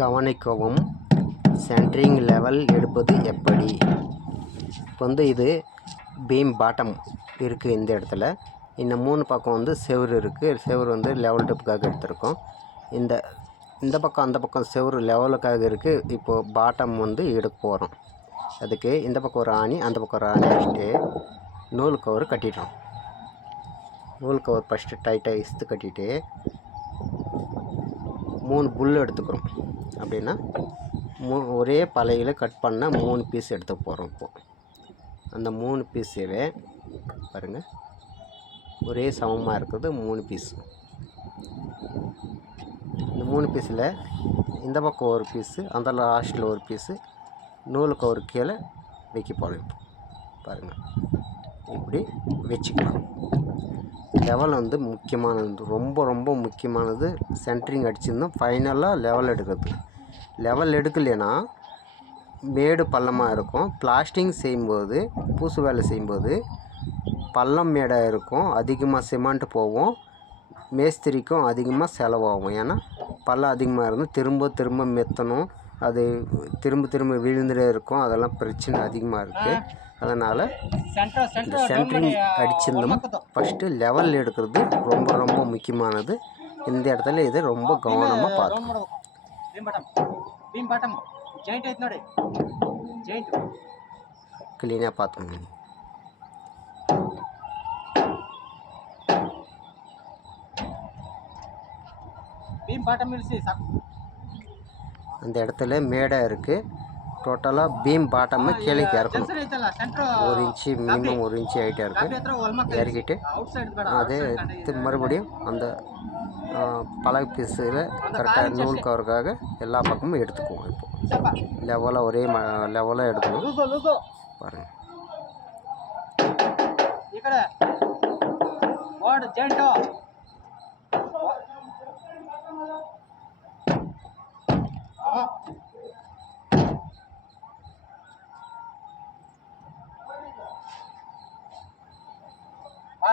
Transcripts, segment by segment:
கவனிக்கவும். Centring level எடுப்பது எப்படி? இப்போ வந்து இது பீம் பாட்டம் இருக்குது. இந்த இடத்துல இன்னும் 3 பக்கம் வந்து செவுரு இருக்குது. செவுரு வந்து லெவல் டெப்புக்காக எடுத்திருக்கோம். இந்த பக்கம் அந்த பக்கம் செவுரு லெவலுக்காக இருக்குது. இப்போது பாட்டம் வந்து எடுக்க போகிறோம். அதுக்கு இந்த பக்கம் ஒரு ஆணி, அந்த பக்கம் ஒரு ஆணி வச்சுட்டு நூல் கவர் கட்டிடுறோம். நூல் கவர் ஃபஸ்ட்டு டைட்டாக இழுத்து கட்டிட்டு 3 புல் எடுத்துக்கிறோம். அப்படின்னா ஒரே பலையில் கட் பண்ண 3 பீஸ் எடுத்து போகிறோம். இப்போது அந்த 3 பீஸவே பாருங்கள், ஒரே சமமாக இருக்கிறது 3 பீஸ். இந்த 3 பீஸில் இந்த பக்கம் ஒரு பீஸு, அந்த லாஸ்ட்டில் ஒரு பீஸு நூலுக்கு ஒரு கீழே வைக்க போகிறோம். பாருங்கள், இப்படி வச்சுக்கலாம். லெவல் வந்து முக்கியமானது, ரொம்ப ரொம்ப முக்கியமானது. சென்ட்ரிங் அடிச்சிருந்தோம் ஃபைனலாக லெவல் எடுக்கிறது. லெவல் எடுக்கலைன்னா மேடு பள்ளமாக இருக்கும். பிளாஸ்டிங் செய்யும்போது, பூசு வேலை செய்யும்போது பள்ளம் மேடாக இருக்கும். அதிகமாக சிமெண்ட் போகும். மேஸ்திரிக்கும் அதிகமாக செலவாகும். ஏன்னா பள்ளம் அதிகமாக இருந்தால் திரும்ப மெத்தணும். அது திரும்ப விழுந்துட்டே இருக்கும். அதெல்லாம் பிரச்சனை அதிகமாக இருக்குது. அதனால் இந்த சென்ட்ரிங் அடிச்சிருந்தோம் ஃபஸ்ட்டு லெவல் எடுக்கிறது ரொம்ப ரொம்ப முக்கியமானது. இந்த இடத்துல இது ரொம்ப கவனமாக பார்க்கணும். ಕ್ಲೀನಾಗಿ பார்த்துக்கணும். அந்த இடத்துல மேடாக இருக்குது. டோட்டலாக பீம் பாட்டமாக கீழே இறக்கணும். 1 இன்ச்சு மினிமம் 1 இன்ச்சு ஹைட்டாக இருக்குது. இறக்கிட்டு அதே மறுபடியும் அந்த பலகை பீஸில் கரெக்டாக நூல் கவருக்காக எல்லா பக்கமும் எடுத்துக்குவோம். இப்போது லெவலாக ஒரே லெவலாக எடுக்கணும். பாருங்கள்,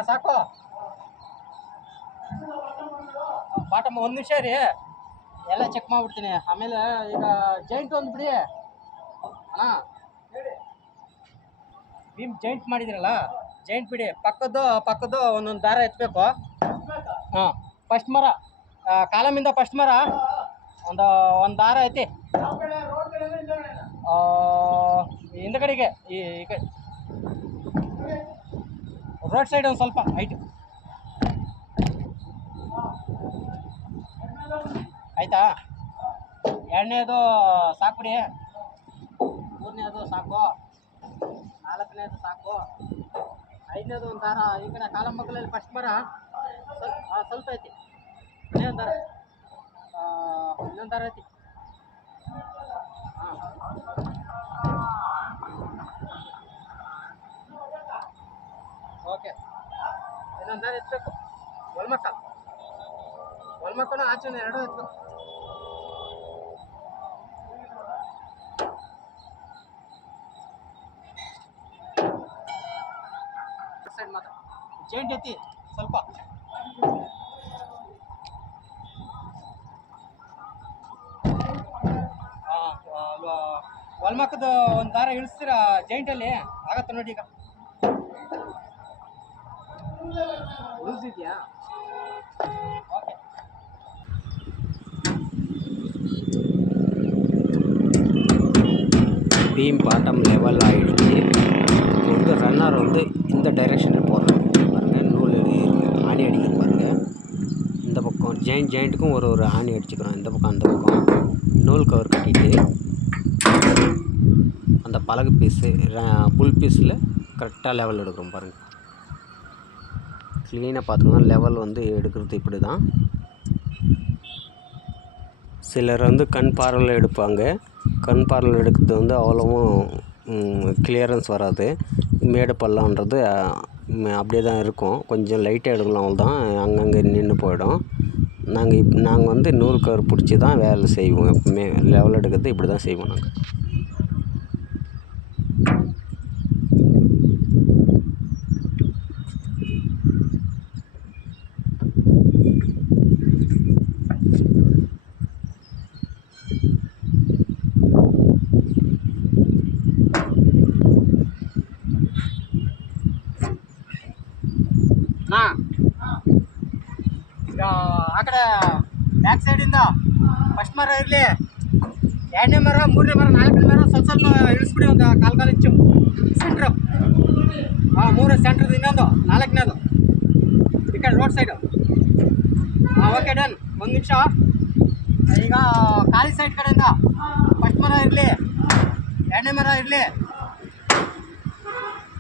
ಸಾಕು ಬಾಟಮ್ ಒಂದು ನಿಮಿಷ ರೀ, ಎಲ್ಲ ಚೆಕ್ ಮಾಡಿಬಿಡ್ತೀನಿ. ಆಮೇಲೆ ಈಗ ಜಾಯಿಂಟ್ ಒಂದು ಬಿಡಿ ಅಣ್ಣ, ಬೀಮ್ ಜಾಯಿಂಟ್ ಮಾಡಿದಿರಲ್ಲ, ಜಾಯಿಂಟ್ ಬಿಡಿ. ಪಕ್ಕದ್ದು ಒಂದೊಂದು ದಾರ ಎತ್ತಬೇಕು. ಹಾಂ, ಫಸ್ಟ್ ಮರ ಕಾಲಮಿಂದ ಫಸ್ಟ್ ಮರ ಒಂದು ದಾರ ಐತಿ ಹಿಂದ್ಗಡೆಗೆ ಈ ರೋಡ್ ಸೈಡ್ ಒಂದು ಸ್ವಲ್ಪ ಹೈಟ್ ಆಯಿತಾ. ಎರಡನೇದು ಸಾಕು, 3ನೇದು ಸಾಕು, 4ನೇದು ಸಾಕು, 5ನೇದು ಒಂದು ದಾರ ಈ ಕಡೆ ಕಾಲ ಮಕ್ಕಳಲ್ಲಿ ಫಸ್ಟ್ ಮರ ಸ್ವಲ್ಪ ಐತಿ. ಇನ್ನೊಂದು ದಾರ ಐತಿ. ಹಾಂ, ಓಕೆ. ಇನ್ನೊಂದು ದಾರ ಎತ್ತಬೇಕು. ಒಲ್ಮಕ್ಕನು ಆಚೆ ಎರಡೂ ಎತ್ತಬೇಕು. ಸೈಡ್ ಮಾತ್ರ ಜಾಯಿಂಟ್ ಐತಿ ಸ್ವಲ್ಪ. ಒಲ್ಮಕ್ಕದ ಒಂದು ದಾರ ಇಳಿಸ್ತೀರಾ ಜಾಯಿಂಟಲ್ಲಿ? ಆಗತ್ತೆ ನೋಡಿ. ಈಗ ಲೂಸ್ ಇದೆಯಾ? ಓಕೆ. பீம் பாட்டம் லெவல் ஆகிடுச்சு. இப்போ வந்து ரன்னர் வந்து இந்த டைரெக்ஷனில் போடுறோம். பாருங்கள், நூல் ஆணி அடிக்கிறது பாருங்கள். இந்த பக்கம் ஜாயிண்ட்டுக்கும் ஒரு ஆணி அடிச்சுக்கிறோம். இந்த பக்கம் அந்த பக்கம் நூல் கவர் கட்டிட்டு அந்த பலகை பீஸு புல் பீஸில் கரெக்டாக லெவல் எடுக்கிறோம். பாருங்கள், க்ளீனாக பார்த்துக்கணும். லெவல் வந்து எடுக்கிறது இப்படி தான். சிலர் வந்து கண் பார்வையில் எடுப்பாங்க. கண் பார்வையில் எடுக்கிறது வந்து அவ்வளவும் கிளியரன்ஸ் வராது. மேடு பள்ளம்ன்றது அப்படியே தான் இருக்கும். கொஞ்சம் லைட்டாக எடுக்கலாம், அவ்வளோதான். அங்கங்கே நின்று போயிடும். நாங்கள் வந்து நூல் கவர் பிடிச்சி தான் வேலை செய்வோம். எப்பவுமே லெவல் எடுக்கிறது இப்படி தான் செய்வோம் நாங்கள். ಈಗ ಆ ಕಡೆ ಬ್ಯಾಕ್ ಸೈಡಿಂದ ಫಸ್ಟ್ ಮರ ಇರಲಿ, ಎರಡನೇ ಮರ, ಮೂರನೇ ಮರ, ನಾಲ್ಕನೇ ಮರ ಸ್ವಲ್ಪ ಇಳಿಸ್ಬಿಡಿ, ಒಂದು ಕಾಲು ಇಂಚು ಸೆಂಟ್ರ್. ಹಾಂ, 3 ಸೆಂಟ್ರದ್ದು, ಇನ್ನೊಂದು 4ನೇದು ಈ ಕಡೆ ರೋಡ್ ಸೈಡು. ಹಾಂ, ಓಕೆ ಡನ್. 1 ನಿಮಿಷ. ಈಗ ಖಾಲಿ ಸೈಡ್ ಕಡೆಯಿಂದ ಫಸ್ಟ್ ಮರ ಇರಲಿ, ಎರಡನೇ ಮರ ಇರಲಿ,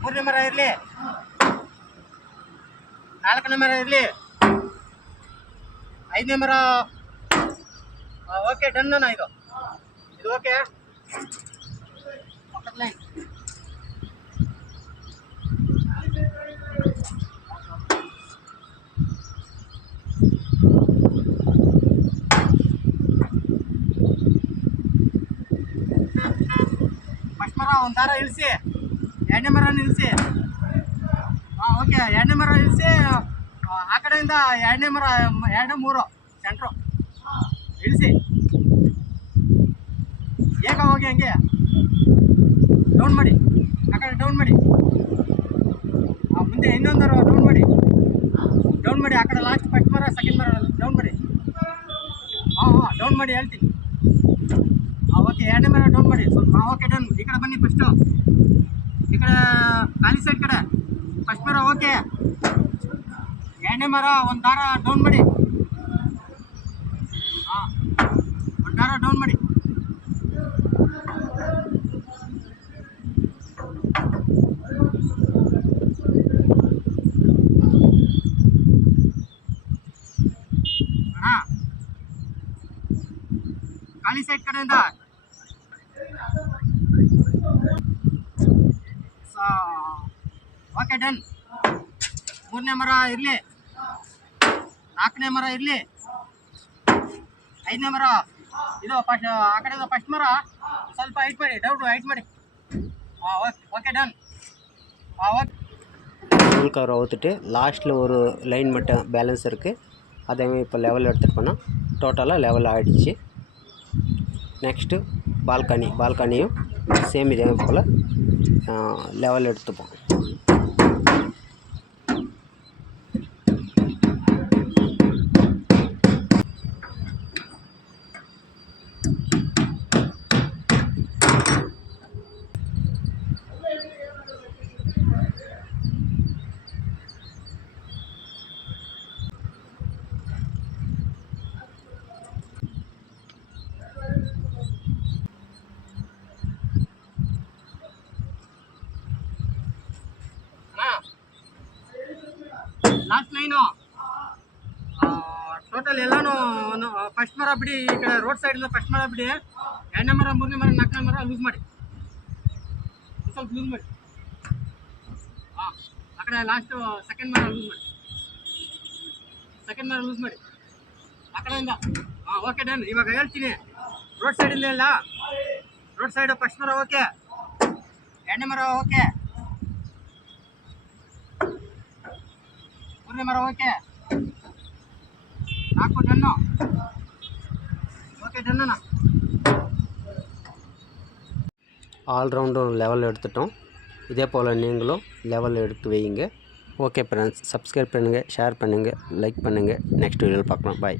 ಮೂರನೇ ಮರ ಇರಲಿ, ನಾಲ್ಕನೇ ಮರ ಇರಲಿ, 5ನೇ ಮರ. ಓಕೆ ಡನ್ ಅಣ್ಣ. ಇದು ಓಕೆ. ಲೈನ್ ಫಸ್ಟ್ ಮರ ಒಂದು ದಾರ ಇಳಿಸಿ, ಎರಡನೇ ಮರ ನಿಲ್ಲಿಸಿ. ಹಾಂ, ಓಕೆ. ಎರಡನೇ ಮರ ಇಳಿಸಿ, ಆ ಕಡೆಯಿಂದ ಎರಡನೇ ಮರ, 2, 3 ಸೆಂಟ್ರು ಇಳಿಸಿ. ಏಕ ಹೋಗಿ ಹಂಗೆ ಡೌನ್ ಮಾಡಿ, ಆ ಕಡೆ ಡೌನ್ ಮಾಡಿ. ಮುಂದೆ ಇನ್ನೊಂದು ಡೌನ್ ಮಾಡಿ, ಆ ಕಡೆ ಲಾಸ್ಟ್ ಫಸ್ಟ್ ಮರ, ಸೆಕೆಂಡ್ ಮರ ಡೌನ್ ಮಾಡಿ. ಹಾಂ, ಡೌನ್ ಮಾಡಿ ಹೇಳ್ತೀನಿ. ಹಾಂ, ಓಕೆ. ಎರಡನೇ ಮರ ಡೌನ್ ಮಾಡಿ ಸ್ವಲ್ಪ. ಹಾಂ, ಓಕೆ ಡನ್. ಈ ಕಡೆ ಬನ್ನಿ ಫಸ್ಟು, ಈ ಕಡೆ ಖಾಲಿ ಸೈಡ್ ಕಡೆ ಫಸ್ಟ್ ಮರ. ಓಕೆ. ಎರಡನೇ ಮರ ಒಂದು ದಾರ ಡೌನ್ ಮಾಡಿ. ಹಾಂ, ಒಂದು ದಾರ ಡೌನ್ ಮಾಡಿ. ಖಾಲಿ ಸೈಡ್ ಕಡೆಯಿಂದ ಓಕೆ ಡನ್. 3ನೇ ಮರ ಇರಲಿ, 4ನೇ ಮರ ಇರಲಿ, 5ನೇ ಮರ. ಇದು ಫಸ್ಟ್, ಆ ಕಡೆಯಿಂದ ಫಸ್ಟ್ ಮರ ಸ್ವಲ್ಪ ಹೈಟ್ ಮಾಡಿ, ಹೈಟ್ ಮಾಡಿ. ಹಾಂ, okay done. Okay. Full cover அவுத்துட்டு லாஸ்ட்டில் ஒரு லைன் மட்டும் பேலன்ஸ் இருக்குது. அதையும் இப்போ லெவல் எடுத்துகிட்டு போனால் டோட்டலாக லெவல் ஆகிடுச்சு. நெக்ஸ்ட்டு பால்கனியும் சேம் இதே போல் லெவல் எடுத்துப்போம். ಲಾಸ್ಟ್ ಲೈನು ಟೋಟಲ್ ಎಲ್ಲಾನು ಫಸ್ಟ್ ಮರ ಬಿಡಿ, ಈ ಕಡೆ ರೋಡ್ ಸೈಡಿಂದ ಫಸ್ಟ್ ಮರ ಬಿಡಿ, ಎರಡನೇ ಮರ, ಮೂರನೇ ಮರ, ನಾಲ್ಕನೇ ಮರ ಲೂಸ್ ಮಾಡಿ, ಸ್ವಲ್ಪ ಲೂಸ್ ಮಾಡಿ. ಹಾಂ, ಆ ಕಡೆ ಲಾಸ್ಟ್ ಸೆಕೆಂಡ್ ಮರ ಲೂಸ್ ಮಾಡಿ, ಆ ಕಡೆಯಿಂದ. ಹಾಂ, ಓಕೆ ಡನ್. ಇವಾಗ ಹೇಳ್ತೀನಿ, ರೋಡ್ ಸೈಡಿಂದ ಇಲ್ಲ, ರೋಡ್ ಸೈಡ್ ಫಸ್ಟ್ ಮರ ಓಕೆ, ಎರಡನೇ ಮರ ಓಕೆ, ಮೂರನೇ ಮರ ಓಕೆ, 4 ಡನ್ನು. ஓகே டன்னா. ஆல்ரவுண்டும் லெவல் எடுத்துட்டோம். இதே போல் நீங்களும் லெவல் எடுத்து வைங்க. ஓகே ஃப்ரெண்ட்ஸ், சப்ஸ்கிரைப் பண்ணுங்கள், ஷேர் பண்ணுங்கள், லைக் பண்ணுங்கள். நெக்ஸ்ட் வீடியோவில் பார்க்கலாம். பாய்.